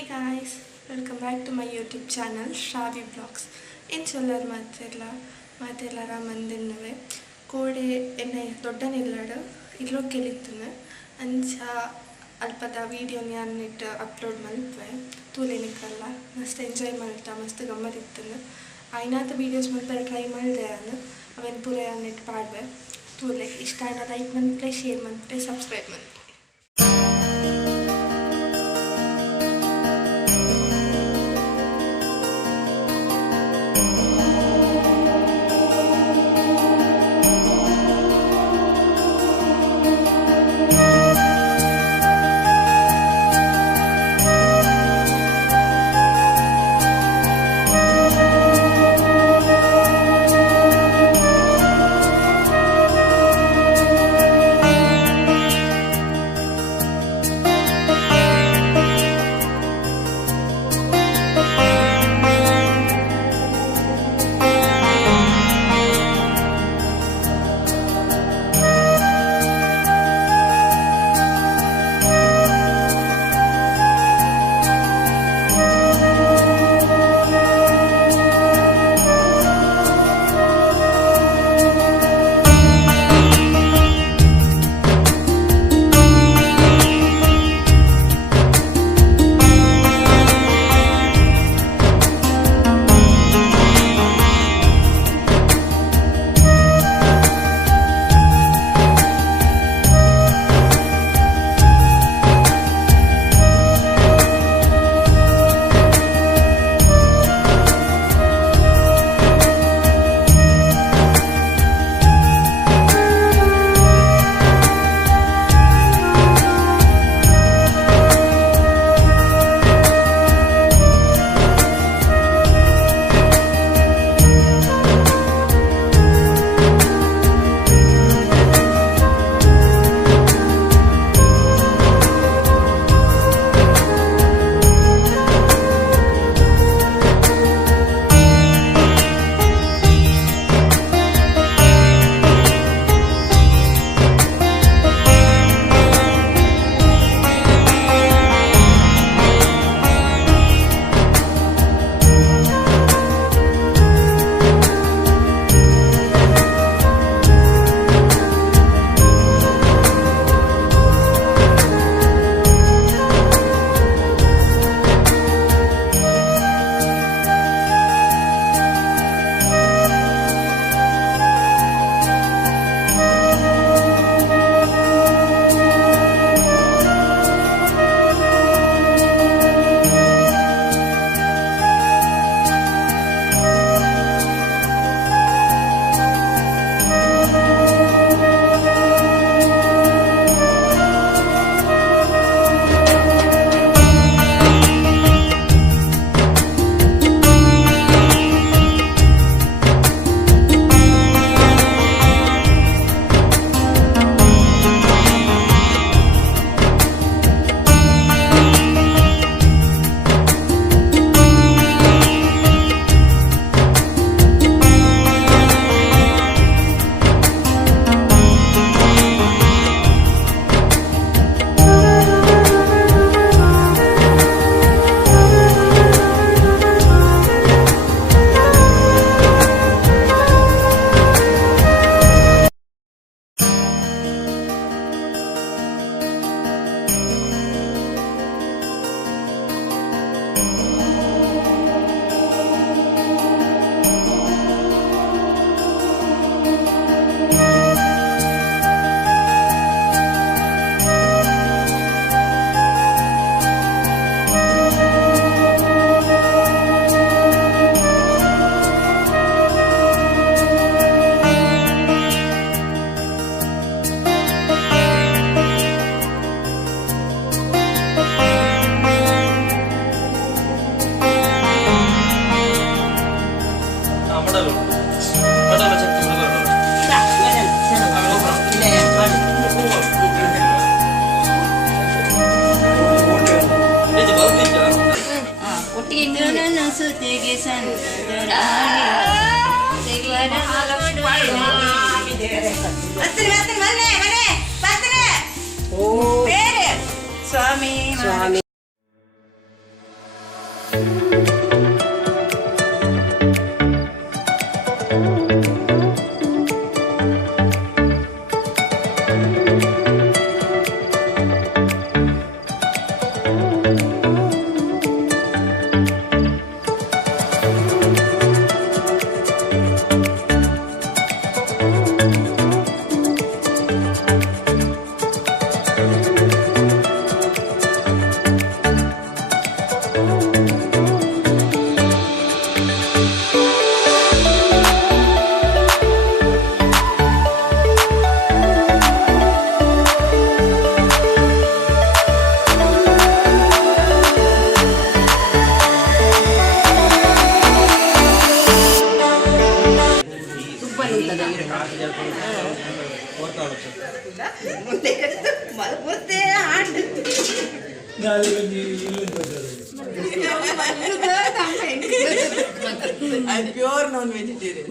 Hey guys, welcome back to my YouTube channel Shravi Vlogs. In challar matella mandinave kode enne dodda nilladu illo kelittunne ancha alpada video ni annit upload malpve tulenikalla mast enjoy malta mast gammarittunne ainata videos malpere try malde anu aven pure annit paadve tule ishtaina like malpre share malpre subscribe malpre. Swami. Pure non vegetarian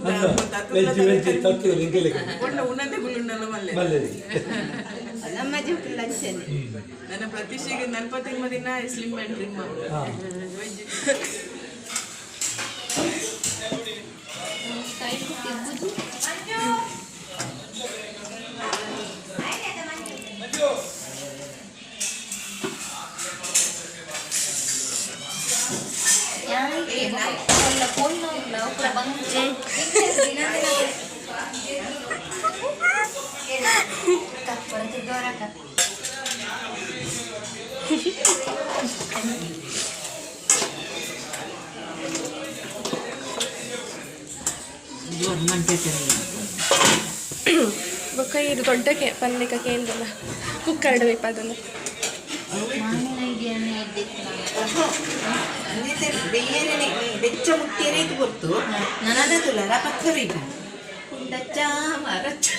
ನನ್ನ ಪ್ರತಿಷ್ಠೆಗೆ ನಲ್ಪತ್ತು ದಿನ slim and ಡ್ರಿಮ್ ಬೊಕ್ಕ ಇದು ದೊಡ್ಡ ಪಲ್ಯಕ್ಕೆ ಏನಿಲ್ಲ ಕುಕ್ಕರ್ಡ್ ವೇಪ ಅದನ್ನು ಬೆಚ್ಚ ಮುಟ್ಟಿಯೇ ಇದು ಗೊತ್ತು ನನದ ತುಲರ ಪಕ್ಕ ಬೇಕು ಕುಂಡಚ್ಚ ಮರಚ್ಚ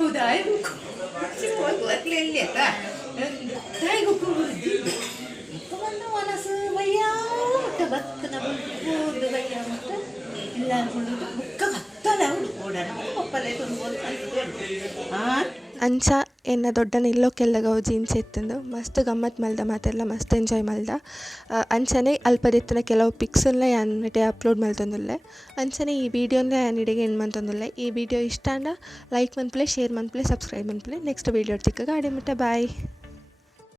ಉದಾಯ ಮನಸ್ಸು ವಯ್ಯ ಭಕ್ತನ ವಯ್ಯ ಮಟ್ಟ ಇಲ್ಲ ಅನ್ಕೊಂಡು ಬುಕ್ಕ ಭಕ್ತನ ಓಡಾಡ ಪಪ್ಪಲೆ ತುಂಬೋದು ಅಂಚ ಎನ್ನ ದೊಡ್ಡನ ಇಲ್ಲೋಕೆಲ್ಲಗ ಜೀನ್ಸ್ ಎತ್ತಂದು ಮಸ್ತ್ ಗಮ್ಮತ್ ಮಲ್ದ ಮಾತೆಲ್ಲ ಮಸ್ತ್ ಎಂಜಾಯ್ ಮಲ್ದ ಅಂಚನೆ ಅಲ್ಪದೆತ್ತಿನ ಕೆಲವು ಪಿಕ್ಸನ್ನ ಯಾನ್ನೆಟೆ ಅಪ್ಲೋಡ್ ಮಲ್ತೊಂದುಲ್ಲೆ ಅಂಚನೆ ಈ ವಿಡಿಯೋನ ಯಾನಿಡೆಗೆ ಏನು ಮಂತೊಂದುಲ್ಲೆ ಈ ವಿಡಿಯೋ ಇಷ್ಟ ಅಂಡ ಲೈಕ್ ಮನ್ಪ್ಲೆ ಶೇರ್ ಮನ್ಪ್ಲೆ ಸಬ್ಸ್ಕ್ರೈಬ್ ಮನ್ಪ್ಲೆ ನೆಕ್ಸ್ಟ್ ವಿಡಿಯೋ ತಿಕ್ಕಗ ಆಡೆ ಮುಟ್ಟ ಬಾಯ್.